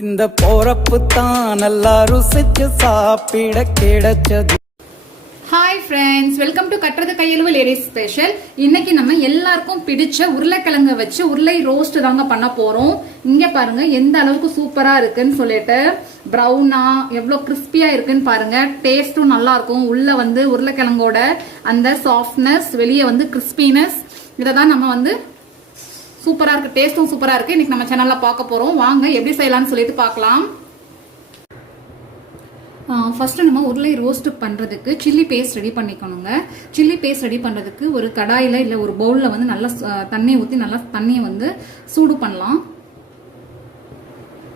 இந்த போறப்பு தான் நல்லா ருசிச்சு சாப்பிட கிடைச்சது. ஹாய் ஃப்ரெண்ட்ஸ், வெல்கம் டு கட்டுறது கையளவு லேடிஸ் ஸ்பெஷல். இன்னைக்கு நம்ம எல்லாருக்கும் பிடிச்ச உருளைக்கிழங்க வச்சு உருளை ரோஸ்ட் தாங்க பண்ண போறோம். இங்க பாருங்க எந்த அளவுக்கு சூப்பரா இருக்குன்னு சொல்லிட்டு, ப்ரௌனா எவ்வளவு கிறிஸ்பியா இருக்குன்னு பாருங்க. டேஸ்டும் நல்லா இருக்கும். உள்ள வந்து உருளைக்கிழங்கோட அந்த சாஃப்ட்னஸ், வெளியே வந்து கிறிஸ்பினஸ், இதை தான் நம்ம வந்து சூப்பரா இருக்கு. டேஸ்டும் சூப்பரா இருக்கு. இன்னைக்கு நம்ம சேனல்ல பார்க்க போறோம். வாங்க எப்படி செய்யலாம்னு சொல்லிட்டு பார்க்கலாம். ஃபர்ஸ்ட் நம்ம உருளை ரோஸ்ட் பண்றதுக்கு சில்லி பேஸ்ட் ரெடி பண்ணிக்கணுங்க. சில்லி பேஸ்ட் ரெடி பண்றதுக்கு ஒரு கடாயில இல்ல ஒரு பவுல்ல வந்து நல்லா தண்ணி ஊற்றி நல்லா தண்ணியை வந்து சூடு பண்ணலாம்.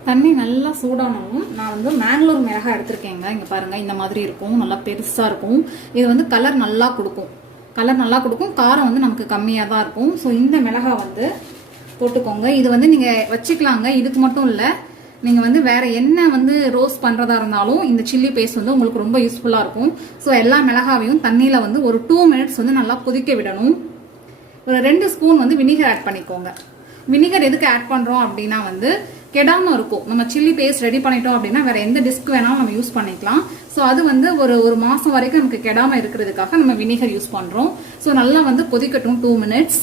தண்ணி நல்லா சூடானவும் நான் வந்து மேங்களூர் மிளகாய் எடுத்திருக்கேங்க. இங்க பாருங்க இந்த மாதிரி இருக்கும், நல்லா பெருசா இருக்கும். இது வந்து கலர் நல்லா கொடுக்கும். காரம் வந்து நமக்கு கம்மியாக தான் இருக்கும். ஸோ இந்த மிளகாய் வந்து போட்டுக்கோங்க. இது வந்து நீங்கள் வச்சுக்கலாங்க. இதுக்கு மட்டும் இல்லை, நீங்கள் வந்து வேற என்ன வந்து ரோஸ்ட் பண்ணுறதா இருந்தாலும் இந்த சில்லி பேஸ்ட் வந்து உங்களுக்கு ரொம்ப யூஸ்ஃபுல்லாக இருக்கும். ஸோ எல்லா மிளகாவையும் தண்ணியில் வந்து ஒரு 2 மினிட்ஸ் வந்து நல்லா கொதிக்க விடணும். ஒரு 2 ஸ்பூன் வந்து வினிகர் ஆட் பண்ணிக்கோங்க. வினிகர் எதுக்கு ஆட் பண்ணுறோம் அப்படின்னா வந்து கெடாம இருக்கும். நம்ம சில்லி பேஸ்ட் ரெடி பண்ணிட்டோம் அப்படின்னா வேற எந்த டிஸ்க் வேணாலும் நம்ம யூஸ் பண்ணிக்கலாம். ஸோ அது வந்து ஒரு மாசம் வரைக்கும் நமக்கு கெடாம இருக்கிறதுக்காக நம்ம வினிகர் யூஸ் பண்றோம். ஸோ நல்லா வந்து கொதிக்கட்டும் 2 மினிட்ஸ்.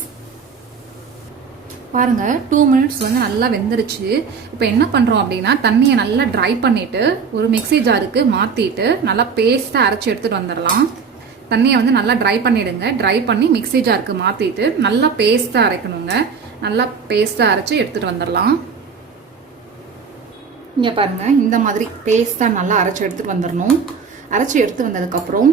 பாருங்க 2 மினிட்ஸ் வந்து நல்லா வெந்துருச்சு. இப்போ என்ன பண்றோம் அப்படின்னா தண்ணியை நல்லா ட்ரை பண்ணிட்டு ஒரு மிக்ஸி ஜாருக்கு மாத்திட்டு நல்லா பேஸ்டா அரைச்சி எடுத்துட்டு வந்துடலாம். தண்ணியை வந்து நல்லா ட்ரை பண்ணிடுங்க. ட்ரை பண்ணி மிக்ஸி ஜாருக்கு மாத்திட்டு நல்லா பேஸ்டா அரைக்கணுங்க. நல்லா பேஸ்டா அரைச்சி எடுத்துட்டு வந்துடலாம். இங்க பாருங்க இந்த மாதிரி பேஸ்டா நல்லா அரைச்சி எடுத்துட்டு வந்துடணும். அரைச்சி எடுத்து வந்ததுக்கப்புறம்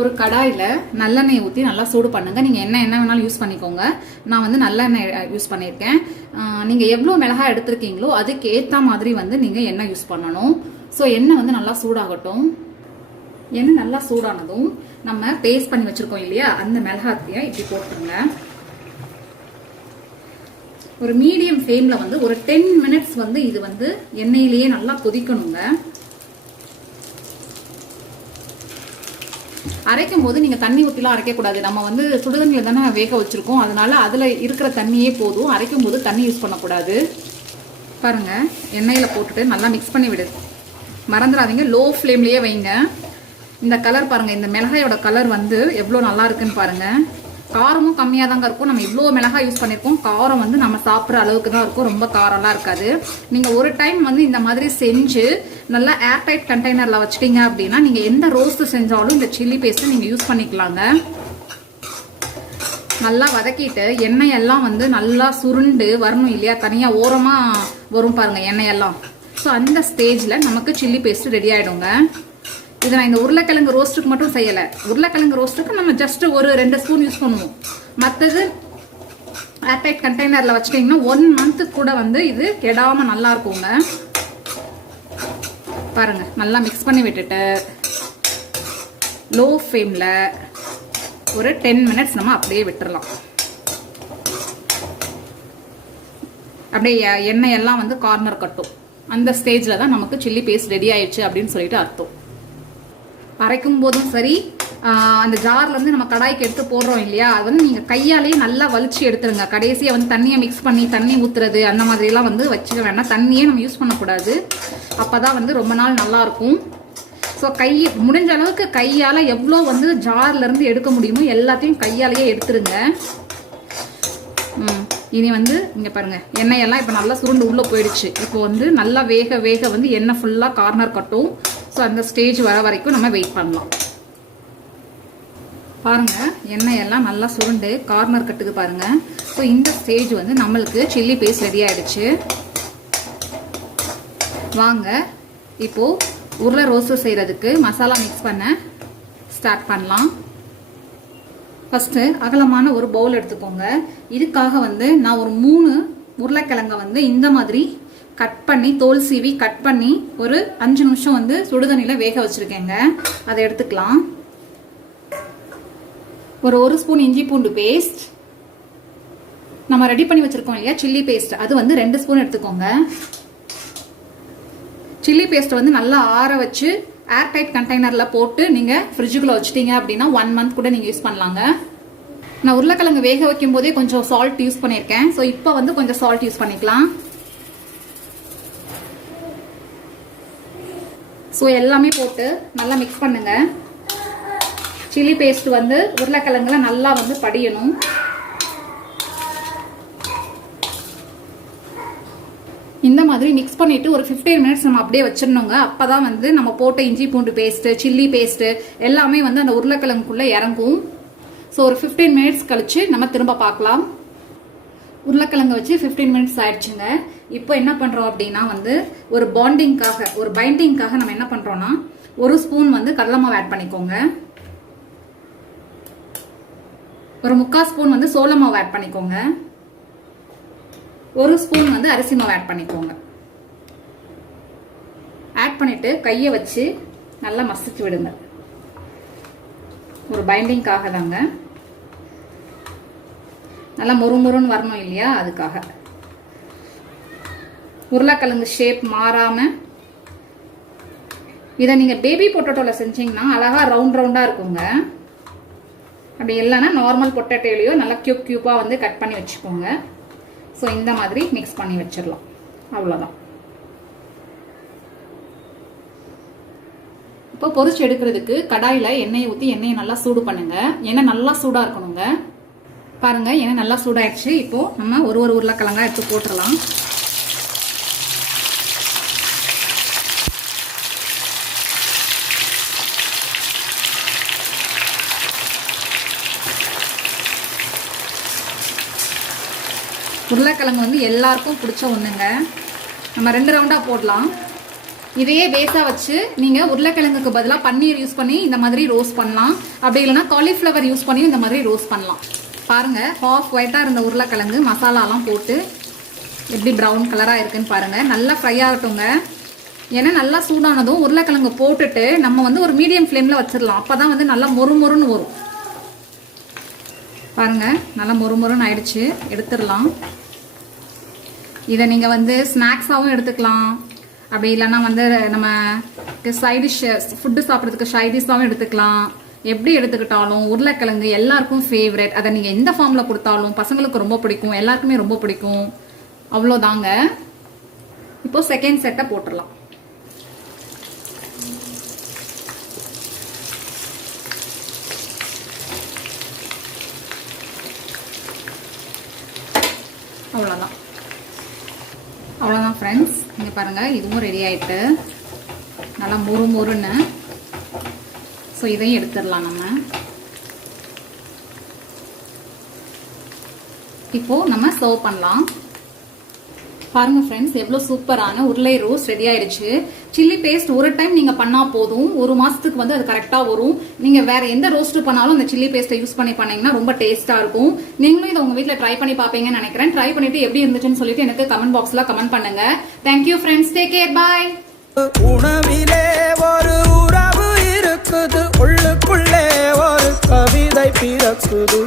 ஒரு கடாயில நல்லெண்ணெய் ஊற்றி நல்லா சூடு பண்ணுங்க. நீங்க என்ன வேணாலும் யூஸ் பண்ணிக்கோங்க. நான் வந்து நல்லெண்ணெய் யூஸ் பண்ணியிருக்கேன். நீங்க எவ்வளோ மிளகாய் எடுத்திருக்கீங்களோ அதுக்கு ஏற்ற மாதிரி வந்து நீங்க எண்ணெய் யூஸ் பண்ணணும். ஸோ எண்ணெய் வந்து நல்லா சூடாகட்டும். எண்ணெய் நல்லா சூடானதும் நம்ம பேஸ்ட் பண்ணி வச்சிருக்கோம் இல்லையா, அந்த மிளகாயை இப்படி போட்டுருங்க. ஒரு மீடியம் ஃப்ளேம்ல வந்து ஒரு 10 மினிட்ஸ் வந்து இது வந்து எண்ணெயிலேயே நல்லா கொதிக்கணுங்க. அரைக்கும் போது நீங்க தண்ணி ஊற்றிலாம் அரைக்க கூடாது. நம்ம வந்து சுடுதண்ணில தானே வேக வச்சிருக்கோம், அதனால அதுல இருக்கிற தண்ணியே போதும். அரைக்கும் போது தண்ணி யூஸ் பண்ணக்கூடாது. பாருங்க எண்ணெயில போட்டுட்டு நல்லா மிக்ஸ் பண்ணி விடு. மறந்துடாதீங்க, லோ ஃப்ளேம்லயே வைங்க. இந்த கலர் பாருங்க, இந்த மிளகாயோட கலர் வந்து எவ்வளவு நல்லா இருக்குன்னு பாருங்க. காரமும் கம்மியாக தாங்க இருக்கும். நம்ம இவ்வளோ மிளகாய் யூஸ் பண்ணியிருக்கோம். காரம் வந்து நம்ம சாப்பிட்ற அளவுக்கு தான் இருக்கும். ரொம்ப காரம்லாம் இருக்காது. நீங்கள் ஒரு டைம் வந்து இந்த மாதிரி செஞ்சு நல்லா ஏர்டைட் கண்டெய்னரில் வச்சிட்டீங்க அப்படின்னா நீங்கள் எந்த ரோஸ்ட் செஞ்சாலும் இந்த சில்லி பேஸ்ட்டை நீங்கள் யூஸ் பண்ணிக்கலாங்க. நல்லா வதக்கிட்டு எண்ணெய் எல்லாம் வந்து நல்லா சுருண்டு வரணும் இல்லையா, தனியாக ஓரமாக வரும் பாருங்க எண்ணெயெல்லாம். ஸோ அந்த ஸ்டேஜில் நமக்கு சில்லி பேஸ்ட் ரெடி ஆகிடுங்க. இதை நான் இந்த உருளைக்கிழங்கு ரோஸ்ட்டுக்கு மட்டும் செய்யலை. உருளைக்கிழங்கு ரோஸ்ட்டுக்கு நம்ம ஜஸ்ட் ஒரு 2 ஸ்பூன் யூஸ் பண்ணுவோம். மற்றது ஏர்டைட் கண்டெய்னரில் வச்சுட்டிங்கன்னா 1 மந்த்துக்கு கூட வந்து இது கெடாமல் நல்லா இருக்குங்க. பாருங்க நல்லா மிக்ஸ் பண்ணி விட்டுட்டு லோ ஃப்ளேமில் ஒரு 10 மினிட்ஸ் நம்ம அப்படியே விட்டுறலாம். அப்படியே எண்ணெய் எல்லாம் வந்து கார்னர் கட்டும். அந்த ஸ்டேஜில் தான் நமக்கு சில்லி பேஸ்ட் ரெடி ஆயிடுச்சு அப்படின்னு சொல்லிட்டு அர்த்தம். அரைக்கும் போதும் சரி, அந்த ஜார்ல இருந்து நம்ம கடாய்க்கு எடுத்து போடுறோம் இல்லையா, அது வந்து நீங்க கையாலேயே நல்லா வலிச்சு எடுத்துருங்க. கடைசியா வந்து தண்ணியை மிக்ஸ் பண்ணி தண்ணி ஊத்துறது அந்த மாதிரி எல்லாம் வந்து வச்சுக்க வேண்டாம். தண்ணியே நம்ம யூஸ் பண்ணக்கூடாது. அப்பதான் வந்து ரொம்ப நாள் நல்லா இருக்கும். ஸோ முடிஞ்ச அளவுக்கு கையால எவ்வளோ வந்து ஜார்ல இருந்து எடுக்க முடியுமோ எல்லாத்தையும் கையாலேயே எடுத்துருங்க. இனி வந்து இங்க பாருங்க எண்ணெயெல்லாம் இப்போ நல்லா சுருண்டு உள்ள போயிடுச்சு. இப்போ வந்து நல்லா வேக வேக வந்து எண்ணெய் ஃபுல்லா கார்னர் கட்டும். ஸோ அந்த ஸ்டேஜ் வர வரைக்கும் நம்ம வெயிட் பண்ணலாம். பாருங்க எண்ணெய் எல்லாம் நல்லா சுருண்டு கார்னர் கட்டுக்கு பாருங்க. ஸோ இந்த ஸ்டேஜ் வந்து நம்மளுக்கு சில்லி பேஸ்ட் ரெடி ஆயிடுச்சு. வாங்க இப்போ உருளை ரோஸ்ட் செய்யறதுக்கு மசாலா மிக்ஸ் பண்ண ஸ்டார்ட் பண்ணலாம். ஃபர்ஸ்ட் அகலமான ஒரு பவுல் எடுத்துக்கோங்க. இதுக்காக வந்து நான் ஒரு 3 உருளைக்கிழங்க வந்து இந்த மாதிரி கட் பண்ணி தோல் சீவி கட் பண்ணி ஒரு 5 நிமிஷம் வந்து சுடுதண்ணில வேக வச்சிருக்கேங்க. அதை எடுத்துக்கலாம். ஒரு 1 ஸ்பூன் இஞ்சி பூண்டு பேஸ்ட், நம்ம ரெடி பண்ணி வச்சிருக்கோம் இல்லையா சில்லி பேஸ்ட், அது வந்து 2 ஸ்பூன் எடுத்துக்கோங்க. சில்லி பேஸ்ட் வந்து நல்லா ஆற வச்சு ஏர்டைட் கண்டெய்னர்ல போட்டு நீங்க ஃப்ரிட்ஜுக்குள்ள வச்சிட்டீங்க அப்படின்னா 1 மந்த் கூட நீங்க யூஸ் பண்ணலாங்க. நான் உருளைக்கிழங்கு வேக வைக்கும் போதே கொஞ்சம் சால்ட் யூஸ் பண்ணியிருக்கேன். ஸோ இப்போ வந்து கொஞ்சம் சால்ட் யூஸ் பண்ணிக்கலாம். ஸோ எல்லாமே போட்டு நல்லா மிக்ஸ் பண்ணுங்க. சில்லி பேஸ்ட் வந்து உருளைக்கிழங்குல நல்லா வந்து படியணும். இந்த மாதிரி மிக்ஸ் பண்ணிட்டு ஒரு 15 மினிட்ஸ் நம்ம அப்படியே வச்சிடணுங்க. அப்பதான் வந்து நம்ம போட்ட இஞ்சி பூண்டு பேஸ்ட், சில்லி பேஸ்ட் எல்லாமே வந்து அந்த உருளைக்கிழங்குக்குள்ள இறங்கும். ஸோ ஒரு 15 மினிட்ஸ் கழிச்சு நம்ம திரும்ப பார்க்கலாம். உருளைக்கிழங்கு வச்சு 15 மினிட்ஸ் ஆயிடுச்சுங்க. இப்போ என்ன பண்றோம் அப்படின்னா வந்து ஒரு பாண்டிங்காக, ஒரு பைண்டிங்காக நம்ம என்ன பண்றோம்னா ஒரு ஸ்பூன் வந்து கடலை மாவு ஆட் பண்ணிக்கோங்க. ஒரு 3/4 ஸ்பூன் வந்து சோள மாவு ஆட் பண்ணிக்கோங்க. ஒரு ஸ்பூன் வந்து அரிசி மாவு ஆட் பண்ணிக்கோங்க. ஆட் பண்ணிட்டு கையை வச்சு நல்லா மசிச்சு விடுங்க. ஒரு பைண்டிங்காக தாங்க, நல்லா மொறுமொறுன்னு வரணும் இல்லையா, அதுக்காக. உருளைக்கிழங்கு ஷேப் மாறாம இதை நீங்க பேபி பொட்டேட்டோல செஞ்சீங்கன்னா அழகா ரவுண்ட் ரவுண்டா இருக்குங்க. அப்படி இல்லைன்னா நார்மல் பொட்டேட்டோலையோ நல்லா கியூப் கியூப்பா வந்து கட் பண்ணி வச்சுக்கோங்க. ஸோ இந்த மாதிரி மிக்ஸ் பண்ணி வச்சிடலாம். அவ்வளோதான். இப்போ பொரிச்சு எடுக்கிறதுக்கு கடாயில் எண்ணெயை ஊற்றி எண்ணெயை நல்லா சூடு பண்ணுங்க. எண்ணெய் நல்லா சூடாக இருக்கணுங்க. பாருங்க, எண்ணெய் நல்லா சூடாயிடுச்சு. இப்போ நம்ம ஒரு உருளைக்கிழங்கா எடுத்து போட்டுடலாம். உருளைக்கிழங்கு வந்து எல்லாருக்கும் பிடிச்ச ஒண்ணுங்க. நம்ம 2 ரவுண்டா போடலாம். இதையே பேஸா வச்சு நீங்க உருளைக்கிழங்குக்கு பதிலாக பன்னீர் யூஸ் பண்ணி இந்த மாதிரி ரோஸ்ட் பண்ணலாம். அப்படி இல்லைன்னா காலிஃப்ளவர் யூஸ் பண்ணி இந்த மாதிரி ரோஸ்ட் பண்ணலாம். பாருங்க, ஹாஃப் ஒயிட்டா இருந்த உருளைக்கிழங்கு மசாலாலாம் போட்டு எப்படி ப்ரௌன் கலரா இருக்குன்னு பாருங்க. நல்லா ஃப்ரை ஆகட்டுங்க. ஏன்னா நல்லா சூடானதும் உருளைக்கிழங்கு போட்டுட்டு நம்ம வந்து ஒரு மீடியம் ஃப்ளேம்ல வச்சிடலாம். அப்பதான் வந்து நல்லா மொறுமொறுன்னு வரும். பாருங்க, நல்லா மொறுமொறுன்னு ஆயிடுச்சு. எடுத்துடலாம். இதை நீங்க வந்து ஸ்நாக்ஸாவும் எடுத்துக்கலாம். அப்படி இல்லைன்னா வந்து நம்ம சைடிஷ் ஃபுட்டு சாப்பிட்றதுக்கு சைடிஷாவும் எடுத்துக்கலாம். எப்படி எடுத்துக்கிட்டாலும் உருளைக்கிழங்கு எல்லாருக்கும் ஃபேவரட். அதை நீங்க எந்த ஃபார்ம்ல கொடுத்தாலும் பசங்களுக்கு ரொம்ப பிடிக்கும், எல்லாருக்குமே ரொம்ப பிடிக்கும். அவ்வளோதாங்க. இப்போ செகண்ட் செட்டை போட்டுடலாம். அவ்வளோதான் ஃப்ரெண்ட்ஸ். இங்கே பாருங்கள், இதுவும் ரெடி ஆயிட்டு நல்லா மொறுன்னு. ஸோ இதையும் எடுத்துடலாம் நம்ம. இப்போ நம்ம சர்வ் பண்ணலாம். பாருங்க ஃப்ரெண்ட்ஸ், எவ்வளோ சூப்பரான உருளை ரோஸ்ட் ரெடி ஆயிடுச்சு. சில்லி பேஸ்ட் ஒரு டைம் நீங்க பண்ணா போதும், 1 மாசத்துக்கு வந்து அது கரெக்டா வரும். நீங்க வேற எந்த ரோஸ்ட் பண்ணாலும் அந்த சில்லி பேஸ்ட்டை யூஸ் பண்ணி பண்ணீங்கன்னா ரொம்ப டேஸ்டா இருக்கும். நீங்களும் இதை உங்க வீட்டில் ட்ரை பண்ணி பார்ப்பீங்கன்னு நினைக்கிறேன். ட்ரை பண்ணிட்டு எப்படி இருந்துச்சுன்னு சொல்லிட்டு எனக்கு கமெண்ட் பாக்ஸ்ல கமெண்ட் பண்ணுங்க. தேங்க்யூ ஃப்ரெண்ட்ஸ், டேக் கேர், பாய். உணவிலே ஒரு உறவு இருக்குது, உள்ளுக்குள்ளே ஒரு கவிதை பிறக்குது.